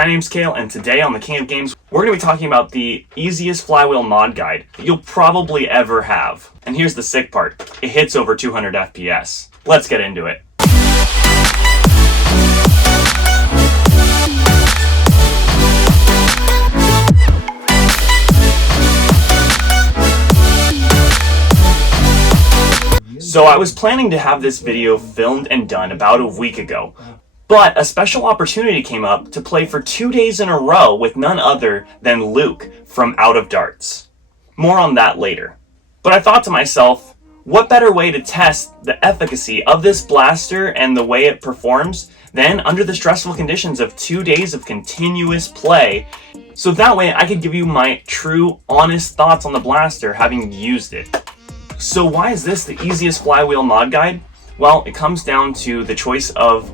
My name's Kale, and today on the King of Games, we're going to be talking about the easiest Flywheel mod guide that you'll probably ever have. And here's the sick part. It hits over 200 FPS. Let's get into it. So I was planning to have this video filmed and done about a week ago, but a special opportunity came up to play for 2 days in a row with none other than Luke from Out of Darts. More on that later. But I thought to myself, what better way to test the efficacy of this blaster and the way it performs than under the stressful conditions of 2 days of continuous play, so that way I could give you my true, honest thoughts on the blaster having used it. So why is this the easiest Flywheel mod guide? Well, it comes down to the choice of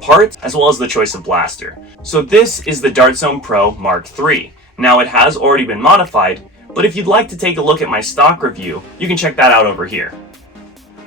parts as well as the choice of blaster. So this is the Dartzone Pro Mark III. Now it has already been modified, but if you'd like to take a look at my stock review, you can check that out over here.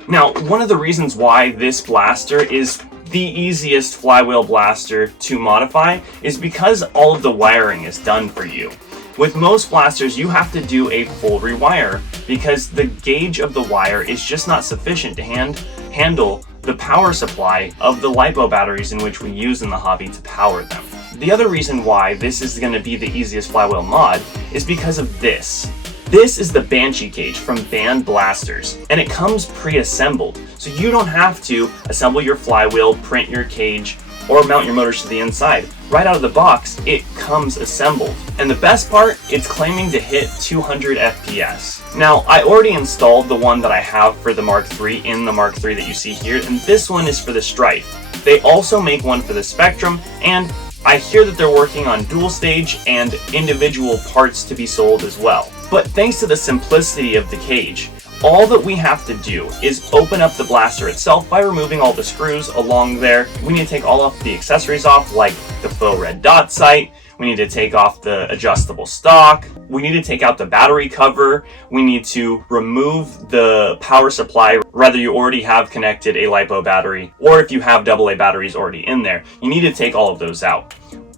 Now, one of the reasons why this blaster is the easiest Flywheel blaster to modify is because all of the wiring is done for you. With most blasters, you have to do a full rewire because the gauge of the wire is just not sufficient to handle the power supply of the LiPo batteries in which we use in the hobby to power them. The other reason why this is going to be the easiest Flywheel mod is because of this. This is the Banshee cage from Band Blasters, and it comes pre-assembled, so you don't have to assemble your flywheel, print your cage, or mount your motors to the inside. Right out of the box, it comes assembled. And the best part, it's claiming to hit 200 FPS. Now, I already installed the one that I have for the Mark III in the Mark III that you see here, and this one is for the Strife. They also make one for the Spectrum, and I hear that they're working on dual stage and individual parts to be sold as well. But thanks to the simplicity of the cage, all that we have to do is open up the blaster itself by removing all the screws along there. We need to take all of the accessories off, like the faux red dot sight. We need to take off the adjustable stock. We need to take out the battery cover. We need to remove the power supply, whether you already have connected a LiPo battery or if you have AA batteries already in there. You need to take all of those out.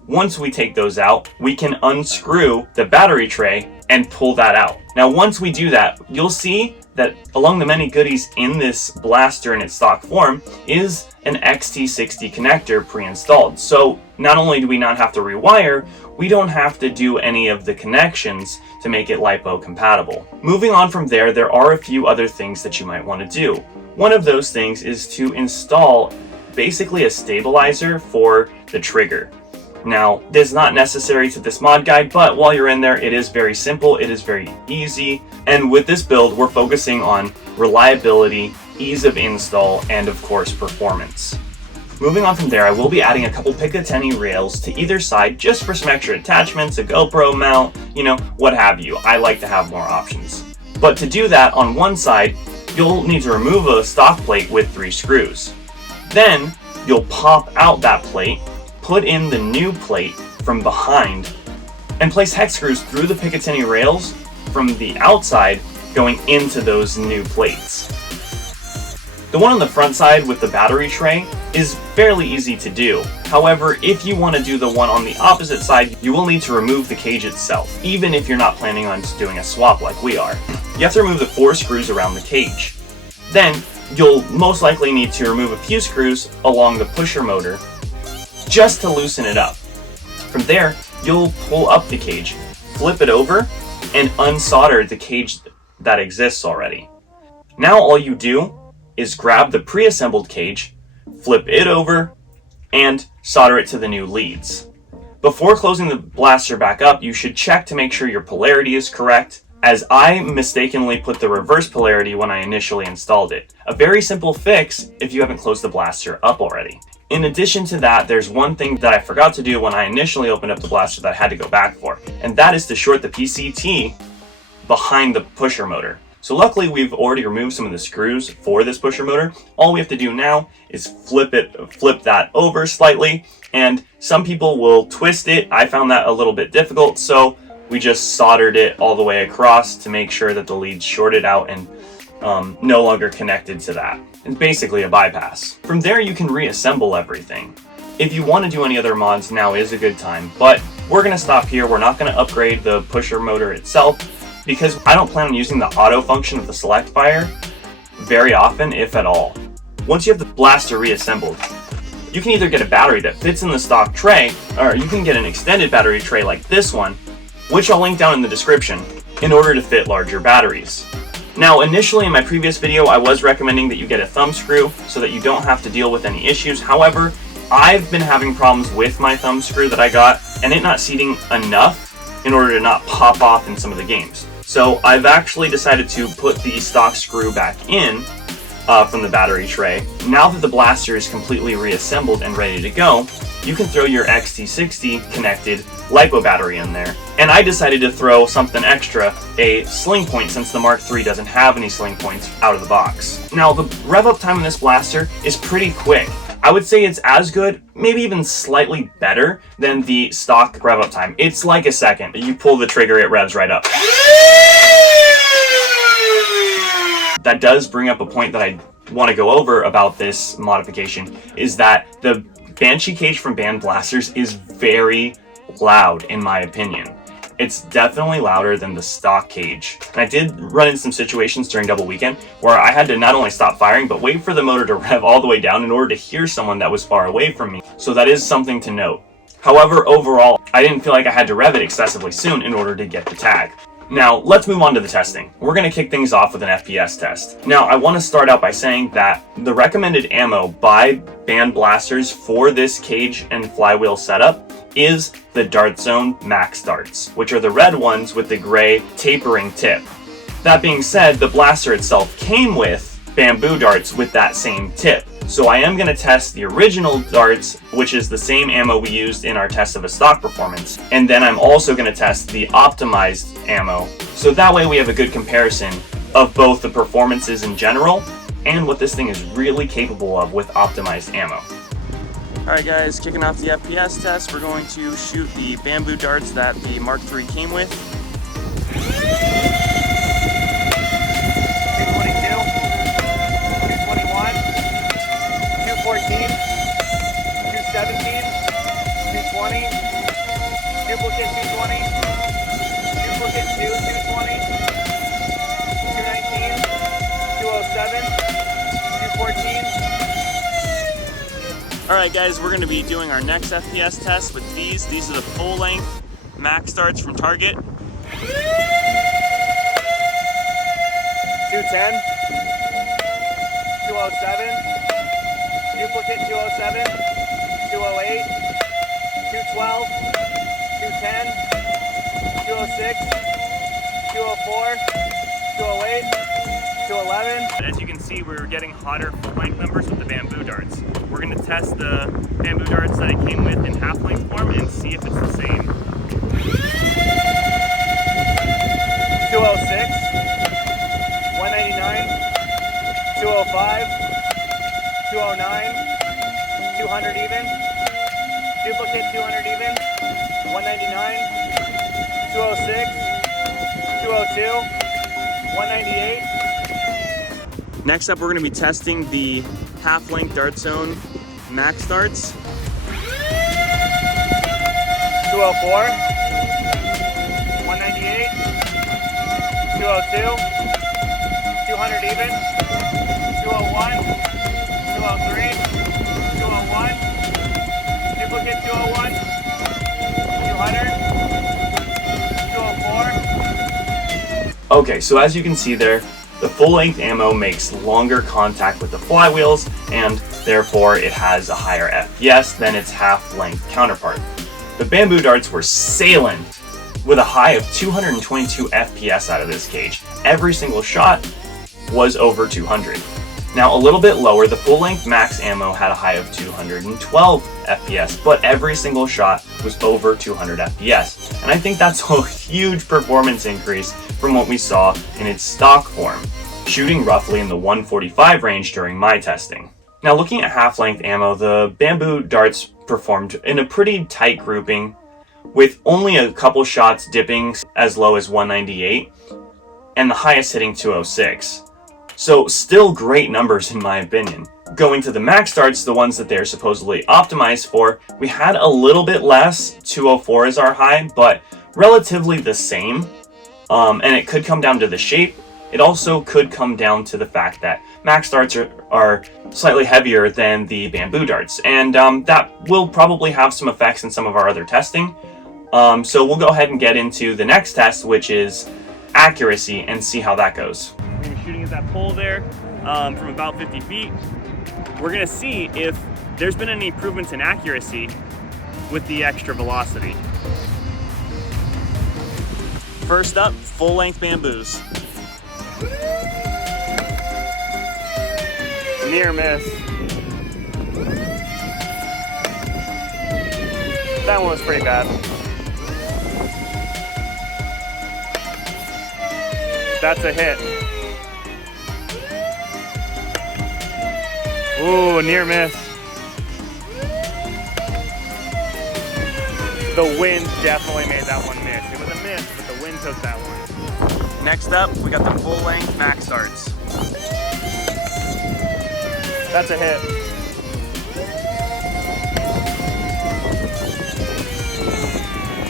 Once we take those out, we can unscrew the battery tray and pull that out. Now, once we do that, you'll see that along the many goodies in this blaster in its stock form is an XT60 connector pre-installed. So not only do we not have to rewire, we don't have to do any of the connections to make it LiPo compatible. Moving on from there, there are a few other things that you might want to do. One of those things is to install basically a stabilizer for the trigger. Now, this is not necessary to this mod guide, but while you're in there, it is very simple, it is very easy, and with this build, we're focusing on reliability, ease of install, and of course, performance. Moving on from there, I will be adding a couple Picatinny rails to either side just for some extra attachments, a GoPro mount, what have you. I like to have more options. But to do that, on one side, you'll need to remove a stock plate with 3 screws. Then, you'll pop out that plate, put in the new plate from behind, and place hex screws through the Picatinny rails from the outside going into those new plates. The one on the front side with the battery tray is fairly easy to do. However, if you want to do the one on the opposite side, you will need to remove the cage itself, even if you're not planning on just doing a swap like we are. You have to remove the 4 screws around the cage. Then, you'll most likely need to remove a few screws along the pusher motor just to loosen it up. From there, you'll pull up the cage, flip it over, and unsolder the cage that exists already. Now all you do is grab the pre-assembled cage, flip it over, and solder it to the new leads. Before closing the blaster back up, you should check to make sure your polarity is correct, as I mistakenly put the reverse polarity when I initially installed it. A very simple fix if you haven't closed the blaster up already. In addition to that, there's one thing that I forgot to do when I initially opened up the blaster that I had to go back for, and that is to short the PCT behind the pusher motor. So luckily we've already removed some of the screws for this pusher motor. All we have to do now is flip that over slightly, and some people will twist it. I found that a little bit difficult, so we just soldered it all the way across to make sure that the lead's shorted out and no longer connected to that. It's basically a bypass. From there, you can reassemble everything. If you want to do any other mods, now is a good time, but we're going to stop here. We're not going to upgrade the pusher motor itself because I don't plan on using the auto function of the select fire very often, if at all. Once you have the blaster reassembled, you can either get a battery that fits in the stock tray, or you can get an extended battery tray like this one, which I'll link down in the description, in order to fit larger batteries. Now, initially in my previous video, I was recommending that you get a thumb screw so that you don't have to deal with any issues. However, I've been having problems with my thumb screw that I got, and it not seating enough in order to not pop off in some of the games. So I've actually decided to put the stock screw back in from the battery tray. Now that the blaster is completely reassembled and ready to go, you can throw your XT60 connected LiPo battery in there. And I decided to throw something extra, a sling point, since the Mark III doesn't have any sling points out of the box. Now, the rev up time on this blaster is pretty quick. I would say it's as good, maybe even slightly better than the stock rev up time. It's like a second. You pull the trigger, it revs right up. That does bring up a point that I want to go over about this modification, is that the Banshee cage from Band Blasters is very loud, in my opinion. It's definitely louder than the stock cage. And I did run in some situations during Double Weekend where I had to not only stop firing, but wait for the motor to rev all the way down in order to hear someone that was far away from me. So that is something to note. However, overall, I didn't feel like I had to rev it excessively soon in order to get the tag. Now, let's move on to the testing. We're going to kick things off with an FPS test. Now, I want to start out by saying that the recommended ammo by Band Blasters for this cage and flywheel setup is the Dart Zone Max Darts, which are the red ones with the gray tapering tip. That being said, the blaster itself came with bamboo darts with that same tip. So I am going to test the original darts, which is the same ammo we used in our test of a stock performance. And then I'm also going to test the optimized ammo. So that way we have a good comparison of both the performances in general and what this thing is really capable of with optimized ammo. Alright guys, kicking off the FPS test, we're going to shoot the bamboo darts that the Mark III came with. 214, 217, 220, duplicate 220, duplicate 220, 219, 207, 214. Alright guys, we're going to be doing our next FPS test with these. These are the full length max darts from Target. 210, 207, duplicate 207, 208, 212, 210, 206, 204, 208, 211. As you can see, we're getting hotter full-length numbers with the bamboo darts. We're going to test the bamboo darts that it came with in half-length form and see if it's the same. 206, 199, 205, 209, 200 even, duplicate 200 even, 199, 206, 202, 198. Next up, we're going to be testing the half-length Dart Zone Max Darts. 204, 198, 202, 200 even, 201, 203, 201, duplicate 201, 200, 204. Okay, so as you can see there, the full-length ammo makes longer contact with the flywheels, and therefore it has a higher FPS than its half-length counterpart. The bamboo darts were sailing with a high of 222 FPS out of this cage. Every single shot was over 200. Now, a little bit lower, the full-length max ammo had a high of 212 FPS, but every single shot was over 200 FPS. And I think that's a huge performance increase from what we saw in its stock form, shooting roughly in the 145 range during my testing. Now, looking at half-length ammo, the bamboo darts performed in a pretty tight grouping, with only a couple shots dipping as low as 198, and the highest hitting 206. So still great numbers in my opinion. Going to the max darts, the ones that they're supposedly optimized for, we had a little bit less, 204 is our high, but relatively the same. And it could come down to the shape. It also could come down to the fact that max darts are slightly heavier than the bamboo darts, and that will probably have some effects in some of our other testing. So we'll go ahead and get into the next test, which is accuracy, and see how that goes. We're going to be shooting at that pole there from about 50 feet. We're going to see if there's been any improvements in accuracy with the extra velocity. First up, full-length bamboos. Near miss. That one was pretty bad. That's a hit. Ooh, near miss. The wind definitely made that one miss. It was a miss, but the wind took that one. Next up, we got the full-length max darts. That's a hit.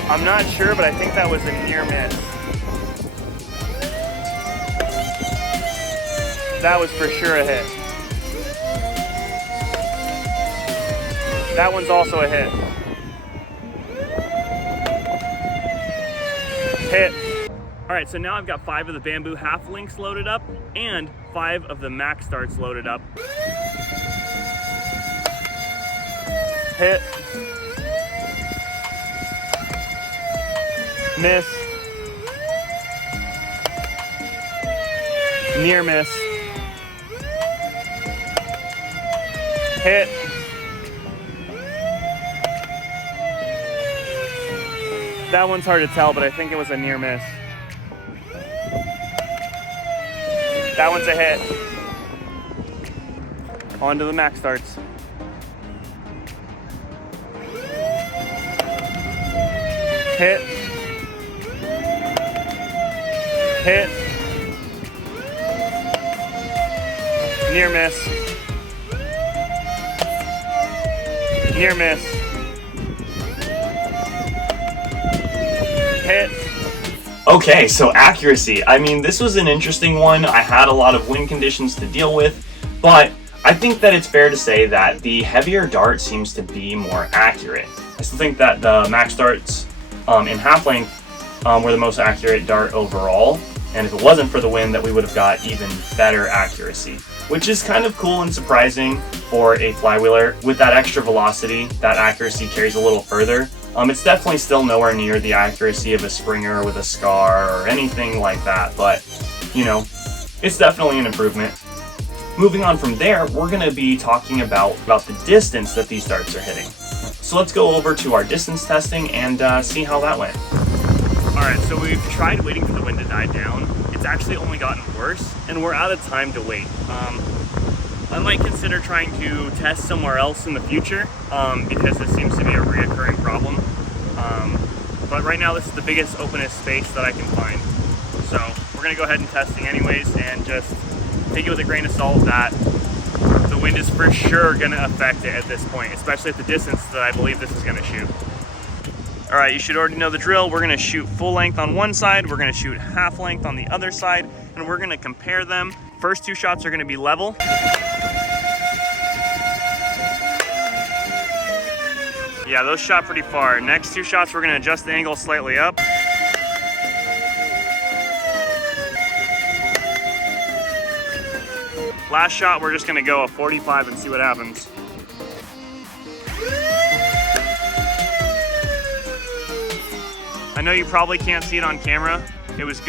I'm not sure, but I think that was a near miss. That was for sure a hit. That one's also a hit. Hit. All right, so now I've got 5 of the bamboo half links loaded up and 5 of the max darts loaded up. Hit. Miss. Near miss. Hit. That one's hard to tell, but I think it was a near miss. That one's a hit. On to the max darts. Hit. Hit. Near miss. Near miss. Hit. Okay, so accuracy. I mean, this was an interesting one. I had a lot of wind conditions to deal with, but I think that it's fair to say that the heavier dart seems to be more accurate. I still think that the max darts in half length were the most accurate dart overall, and if it wasn't for the wind, that we would have got even better accuracy, which is kind of cool and surprising for a flywheeler. With that extra velocity, that accuracy carries a little further. It's definitely still nowhere near the accuracy of a Springer with a Scar or anything like that, but you know, it's definitely an improvement. Moving on from there, we're going to be talking about the distance that these darts are hitting. So let's go over to our distance testing and see how that went. Alright, so we've tried waiting for the wind to die down. It's actually only gotten worse, and we're out of time to wait. I might consider trying to test somewhere else in the future because this seems to be a reoccurring problem. But right now this is the biggest, openest space that I can find. So we're going to go ahead and testing anyways, and just take it with a grain of salt that the wind is for sure going to affect it at this point, especially at the distance that I believe this is going to shoot. Alright, you should already know the drill. We're going to shoot full length on one side, we're going to shoot half length on the other side, and we're going to compare them. First 2 shots are going to be level. Yeah, those shot pretty far. Next 2 shots, we're going to adjust the angle slightly up. Last shot, we're just going to go a 45 and see what happens. I know you probably can't see it on camera. It was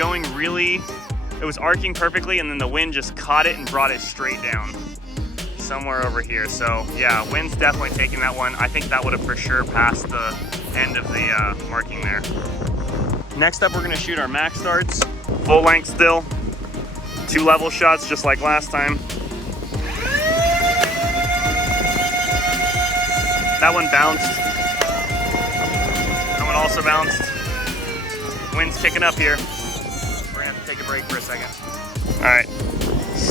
arcing perfectly, and then the wind just caught it and brought it straight down. Somewhere over here. So yeah, wind's definitely taking that one. I think that would have for sure passed the end of the marking there. Next up, we're going to shoot our max darts. Full length still. 2 level shots just like last time. That one bounced. That one also bounced. Wind's kicking up here. We're going to have to take a break for a second. All right.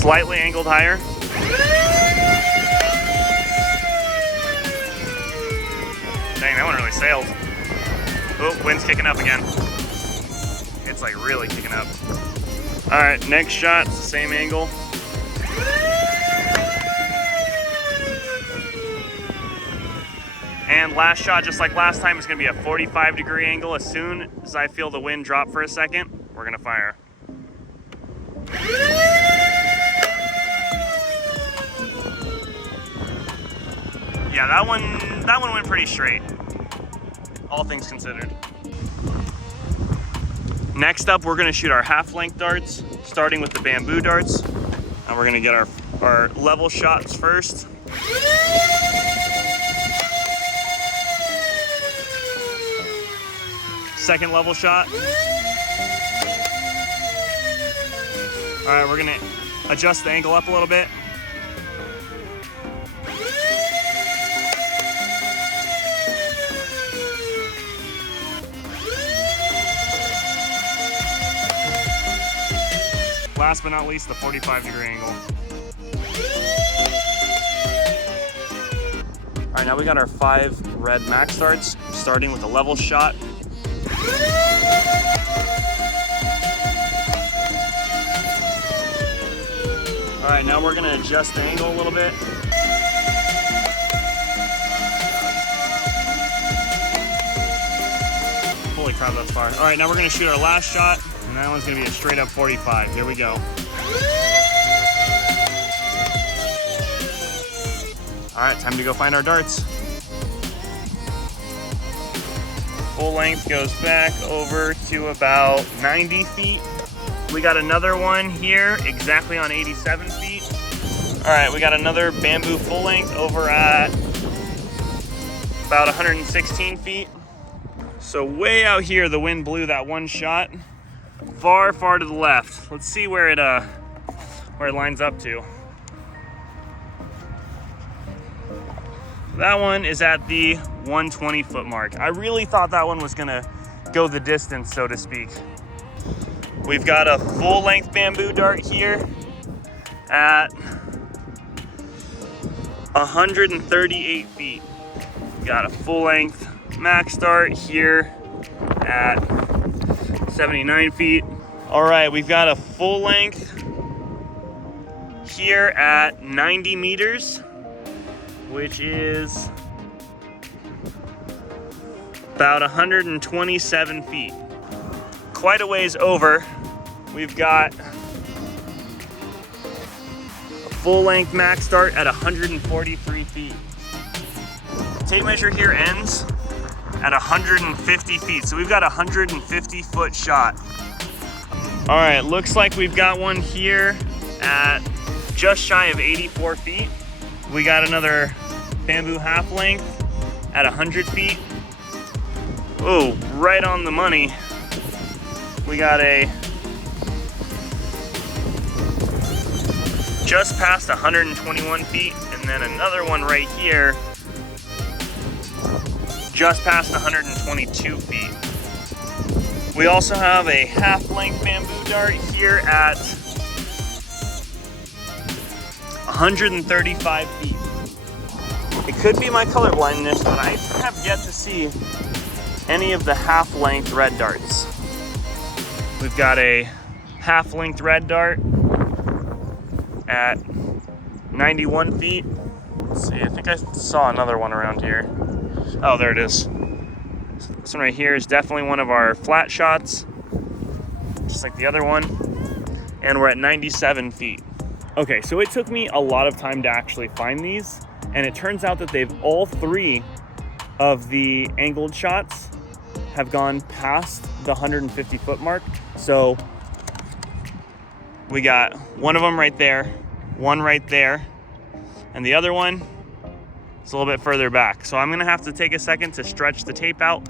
Slightly angled higher. Dang, that one really sailed. Oh, wind's kicking up again. It's like really kicking up. All right, next shot, same angle. And last shot, just like last time, is gonna be a 45-degree angle. As soon as I feel the wind drop for a second, we're gonna fire. Yeah, that one went pretty straight, all things considered. Next up, we're gonna shoot our half-length darts, starting with the bamboo darts. And we're gonna get our level shots first. Second level shot. All right, we're gonna adjust the angle up a little bit. Last but not least, the 45-degree angle. All right, now we got our 5 red max darts, starting with a level shot. All right, now we're gonna adjust the angle a little bit. Holy crap, that's far. All right, now we're gonna shoot our last shot. And that one's gonna be a straight up 45. Here we go. All right, time to go find our darts. Full length goes back over to about 90 feet. We got another one here, exactly on 87 feet. All right, we got another bamboo full length over at about 116 feet. So way out here, the wind blew that one shot. Far to the left. Let's see where it lines up to. That one is at the 120 foot mark. I really thought that one was gonna go the distance, so to speak. We've got a full length bamboo dart here at 138 feet. We've got a full length max dart here at 79 feet. All right, we've got a full length here at 90 meters, which is about 127 feet. Quite a ways over. We've got a full length max dart at 143 feet. The tape measure here ends at 150 feet. So we've got a 150 foot shot. All right, looks like we've got one here at just shy of 84 feet. We got another bamboo half length at 100 feet. Oh, right on the money. We got a just past 121 feet, and then another one right here just past 122 feet. We also have a half-length bamboo dart here at 135 feet. It could be my color blindness, but I have yet to see any of the half-length red darts. We've got a half-length red dart at 91 feet. Let's see, I think I saw another one around here. Oh, there it is. This one right here is definitely one of our flat shots, just like the other one. And we're at 97 feet. Okay, so it took me a lot of time to actually find these, and it turns out that all 3 of the angled shots have gone past the 150 foot mark. So we got one of them right there, one right there, and the other one is a little bit further back. So I'm gonna have to take a second to stretch the tape out.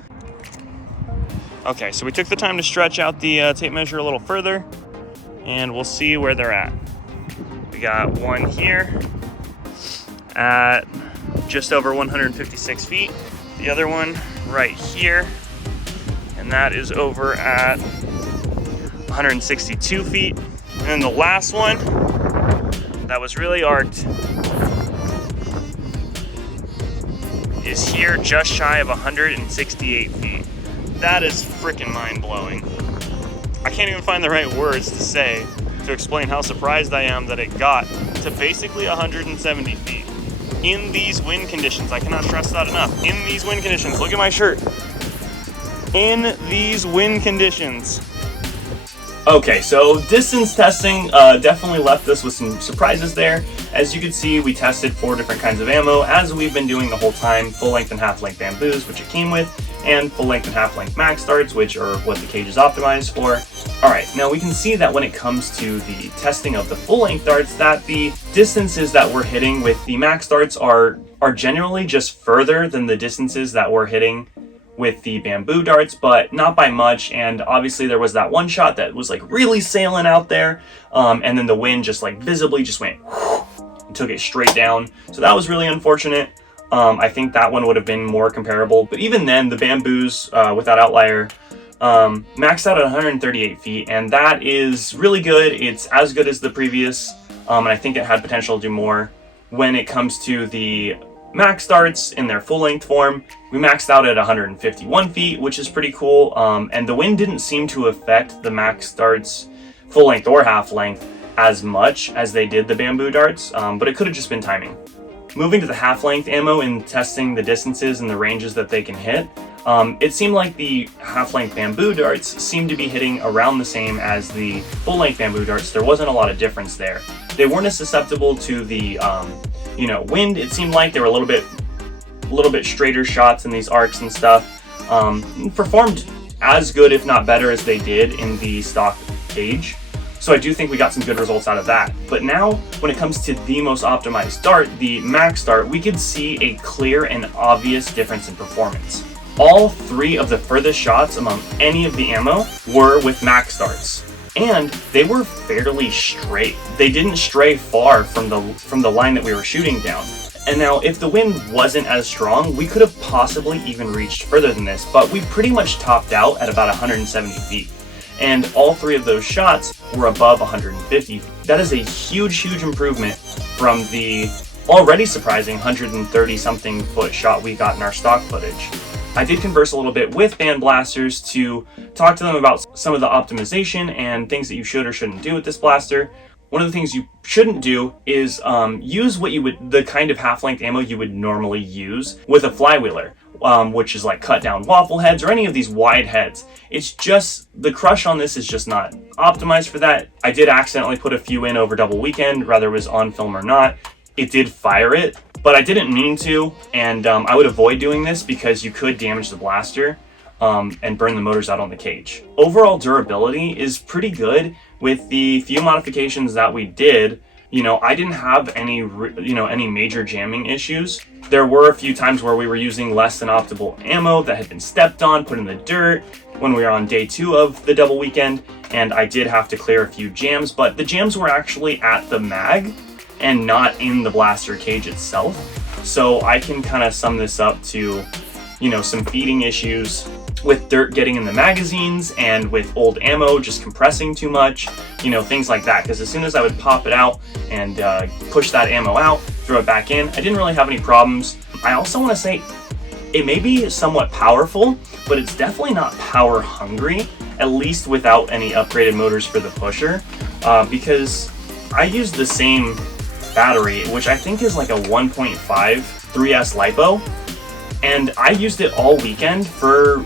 Okay, so we took the time to stretch out the tape measure a little further, and we'll see where they're at. We got one here at just over 156 feet. The other one right here, and that is over at 162 feet. And then the last one that was really arced is here just shy of 168 feet. That is freaking mind-blowing. I can't even find the right words to say to explain how surprised I am that it got to basically 170 feet. In these wind conditions, I cannot stress that enough. In these wind conditions, look at my shirt. In these wind conditions. Okay, so distance testing definitely left us with some surprises there. As you can see, we tested 4 different kinds of ammo, as we've been doing the whole time: full-length and half-length bamboos, which it came with, and full-length and half-length max darts, which are what the cage is optimized for. Alright, now we can see that when it comes to the testing of the full-length darts, that the distances that we're hitting with the max darts are generally just further than the distances that we're hitting with the bamboo darts, but not by much. And obviously there was that one shot that was like really sailing out there, and then the wind just like visibly just went and took it straight down. So that was really unfortunate. I think that one would have been more comparable, but even then the bamboos with that outlier maxed out at 138 feet, and that is really good. It's as good as the previous, and I think it had potential to do more. When it comes to the max darts in their full length form, we maxed out at 151 feet, which is pretty cool, and the wind didn't seem to affect the max darts full length or half length as much as they did the bamboo darts, but it could have just been timing. Moving to the half length ammo and testing the distances and the ranges that they can hit, it seemed like the half length bamboo darts seemed to be hitting around the same as the full length bamboo darts. There wasn't a lot of difference there. They weren't as susceptible to the wind. It seemed like they were a little bit straighter shots in these arcs and stuff. Performed as good, if not better, as they did in the stock cage. So I do think we got some good results out of that. But now, when it comes to the most optimized dart, the max dart, we could see a clear and obvious difference in performance. All 3 of the furthest shots among any of the ammo were with max darts, and they were fairly straight. They didn't stray far from the line that we were shooting down. And now, if the wind wasn't as strong, we could have possibly even reached further than this, but we pretty much topped out at about 170 feet. And all 3 of those shots were above 150. That is a huge improvement from the already surprising 130 something foot shot we got in our stock footage. I did converse a little bit with band blasters to talk to them about some of the optimization and things that you should or shouldn't do with this blaster. One of the things you shouldn't do is use the kind of half-length ammo you would normally use with a flywheeler, which is like cut down waffle heads or any of these wide heads. It's just, the crush on this is just not optimized for that. I did accidentally put a few in over double weekend, whether it was on film or not. It did fire it, but I didn't mean to, and I would avoid doing this because you could damage the blaster and burn the motors out on the cage. Overall durability is pretty good with the few modifications that we did. I didn't have any major jamming issues. There were a few times where we were using less than optimal ammo that had been stepped on, put in the dirt when we were on day 2 of the double weekend, and I did have to clear a few jams, but the jams were actually at the mag and not in the blaster cage itself. So I can kind of sum this up to, some feeding issues with dirt getting in the magazines and with old ammo just compressing too much, things like that. Because as soon as I would pop it out and push that ammo out, throw it back in, I didn't really have any problems. I also want to say it may be somewhat powerful, but it's definitely not power hungry, at least without any upgraded motors for the pusher, because I used the same battery, which I think is like a 1.5 3S LiPo, and I used it all weekend for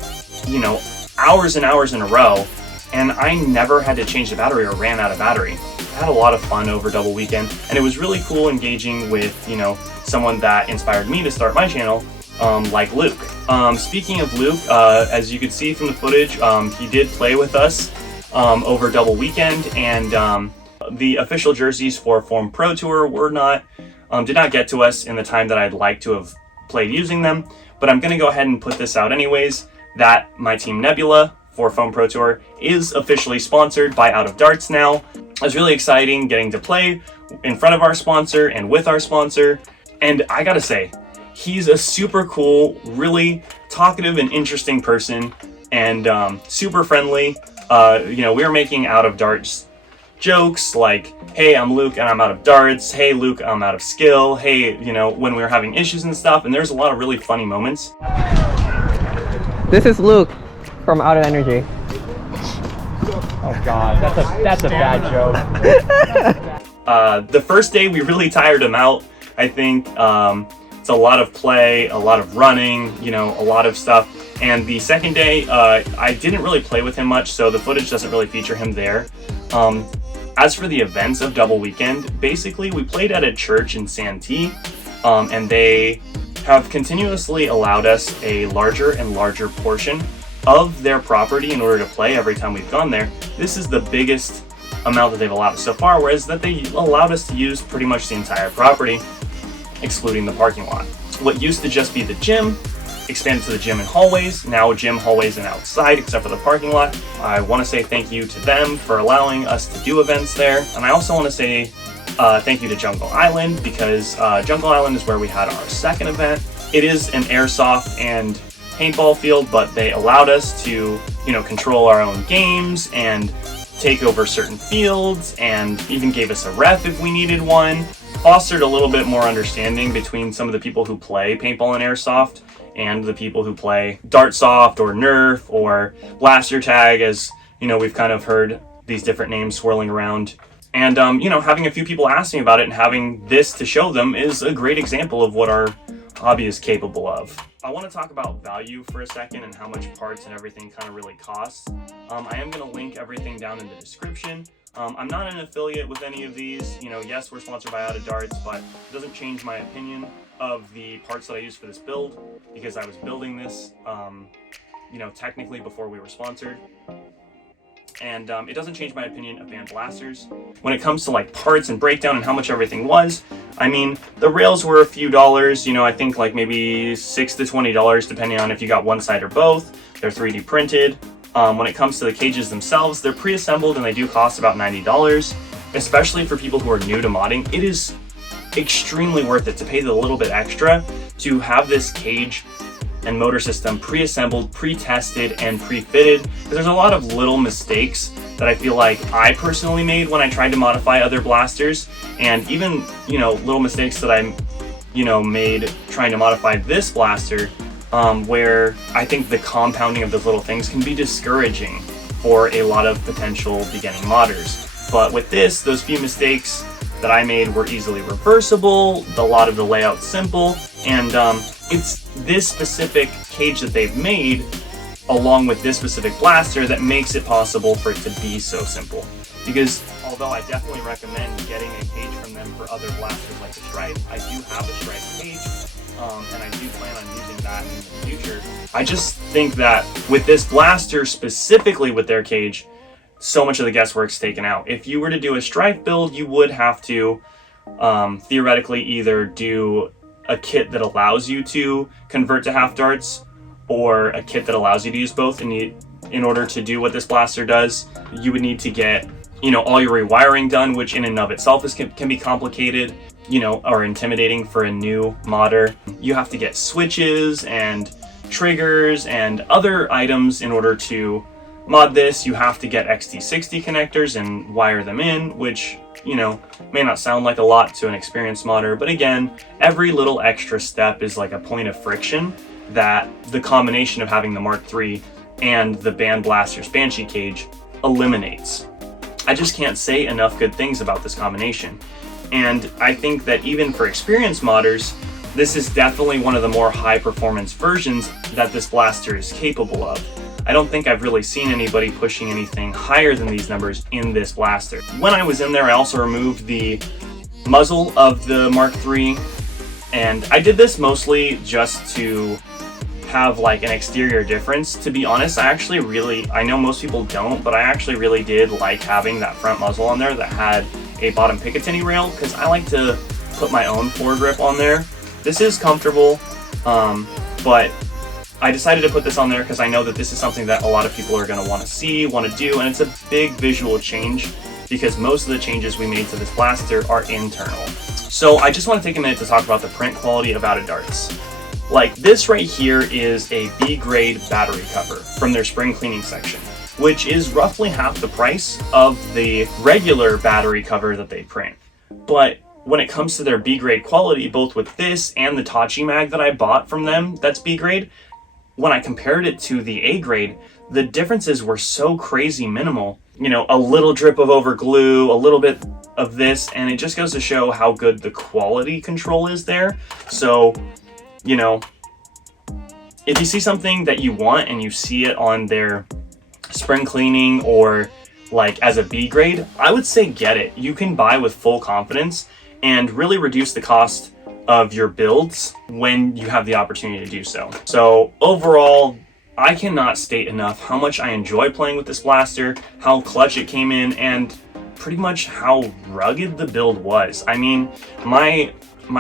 hours and hours in a row, and I never had to change the battery or ran out of battery. I had a lot of fun over double weekend, and it was really cool engaging with someone that inspired me to start my channel, like Luke. Speaking of Luke, as you could see from the footage, he did play with us over double weekend, and the official jerseys for Form Pro Tour did not get to us in the time that I'd like to have played using them, but I'm going to go ahead and put this out anyways, that my team Nebula for Foam Pro Tour is officially sponsored by Out of Darts now. It was really exciting getting to play in front of our sponsor and with our sponsor, and I gotta say, he's a super cool, really talkative and interesting person, and super friendly. We were making Out of Darts jokes like, hey, I'm Luke and I'm out of darts. Hey, Luke, I'm out of skill. Hey, you know, when we were having issues and stuff. And there's a lot of really funny moments. This is Luke from Out of Energy. Oh God, that's a bad joke. The first day we really tired him out. I think it's a lot of play, a lot of running, you know, a lot of stuff. And the second day, I didn't really play with him much, so the footage doesn't really feature him there. As for the events of Double Weekend, basically we played at a church in Santee, and they have continuously allowed us a larger and larger portion of their property in order to play every time we've gone there. This is the biggest amount that they've allowed us so far, whereas that they allowed us to use pretty much the entire property, excluding the parking lot. What used to just be the gym expanded to the gym and hallways. Now gym, hallways, and outside, except for the parking lot. I want to say thank you to them for allowing us to do events there. And I also want to say thank you to Jungle Island, because Jungle Island is where we had our second event. It is an airsoft and paintball field, but they allowed us to, you know, control our own games and take over certain fields, and even gave us a ref if we needed one. Fostered a little bit more understanding between some of the people who play paintball and airsoft and the people who play Dartsoft or Nerf or Blaster Tag, as you know, we've kind of heard these different names swirling around. And you know, having a few people ask me about it and having this to show them is a great example of what our hobby is capable of. I want to talk about value for a second and how much parts and everything kind of really costs. I am going to link everything down in the description. I'm not an affiliate with any of these. You know, yes, we're sponsored by Out of Darts, but it doesn't change my opinion of the parts that I use for this build, because I was building this, you know, technically before we were sponsored. And it doesn't change my opinion of band blasters. When it comes to like parts and breakdown and how much everything was, I mean, the rails were a few dollars, you know, I think like maybe $6 to $20, depending on if you got one side or both. They're 3D printed. When it comes to the cages themselves, they're pre-assembled and they do cost about $90. Especially for people who are new to modding, it is extremely worth it to pay the little bit extra to have this cage and motor system pre-assembled, pre-tested, and pre-fitted. There's a lot of little mistakes that I feel like I personally made when I tried to modify other blasters, and even, you know, little mistakes that I, you know, made trying to modify this blaster, where I think the compounding of those little things can be discouraging for a lot of potential beginning modders. But with this, those few mistakes that I made were easily reversible, a lot of the layout's simple, and it's this specific cage that they've made along with this specific blaster that makes it possible for it to be so simple. Because although I definitely recommend getting a cage from them for other blasters like the Stripe, I do have a Stripe cage, and I do plan on using that in the future. I just think that with this blaster, specifically with their cage, so much of the guesswork's taken out. If you were to do a Stripe build, you would have to theoretically either do a kit that allows you to convert to half darts, or a kit that allows you to use both. And in order to do what this blaster does, you would need to get, you know, all your rewiring done, which in and of itself can be complicated, you know, or intimidating for a new modder. You have to get switches and triggers and other items in order to mod this. You have to get XT60 connectors and wire them in, which, you know, may not sound like a lot to an experienced modder, but again, every little extra step is like a point of friction that the combination of having the Mark III and the Band Blaster's Banshee cage eliminates. I just can't say enough good things about this combination. And I think that even for experienced modders, this is definitely one of the more high performance versions that this blaster is capable of. I don't think I've really seen anybody pushing anything higher than these numbers in this blaster. When I was in there, I also removed the muzzle of the Mark III, and I did this mostly just to have like an exterior difference. To be honest, I know most people don't, but I actually really did like having that front muzzle on there that had a bottom Picatinny rail, because I like to put my own foregrip on there. This is comfortable, but I decided to put this on there because I know that this is something that a lot of people are going to want to see, want to do, and it's a big visual change because most of the changes we made to this blaster are internal. So I just want to take a minute to talk about the print quality of Out of Darts. Like this right here is a B-grade battery cover from their spring cleaning section. which is roughly half the price of the regular battery cover that they print. But when it comes to their B grade quality, both with this and the Tachi mag that I bought from them that's B grade, when I compared it to the A grade, the differences were so crazy minimal. You know, a little drip of over glue, a little bit of this, and it just goes to show how good the quality control is there. So, you know, if you see something that you want and you see it on their spring cleaning or like as a B grade, I would say get it. You can buy with full confidence and really reduce the cost of your builds when you have the opportunity to do so. So overall, I cannot state enough how much I enjoy playing with this blaster, how clutch it came in, and pretty much how rugged the build was. I mean, my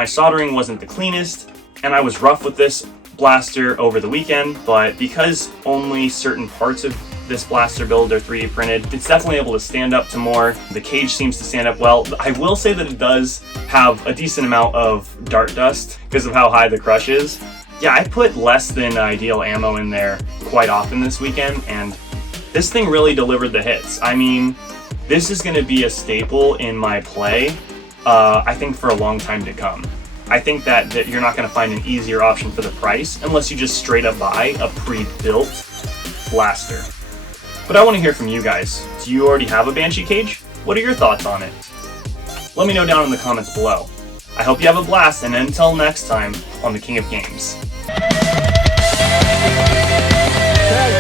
soldering wasn't the cleanest, and I was rough with this blaster over the weekend, but because only certain parts of this blaster build are 3D printed, it's definitely able to stand up to more. The cage seems to stand up well. I will say that it does have a decent amount of dart dust because of how high the crush is. Yeah, I put less than ideal ammo in there quite often this weekend, and this thing really delivered the hits. I mean, this is going to be a staple in my play, I think, for a long time to come. I think that you're not going to find an easier option for the price unless you just straight up buy a pre-built blaster. But I want to hear from you guys. Do you already have a Banshee cage? What are your thoughts on it? Let me know down in the comments below. I hope you have a blast, and until next time on The King of Games. Hey.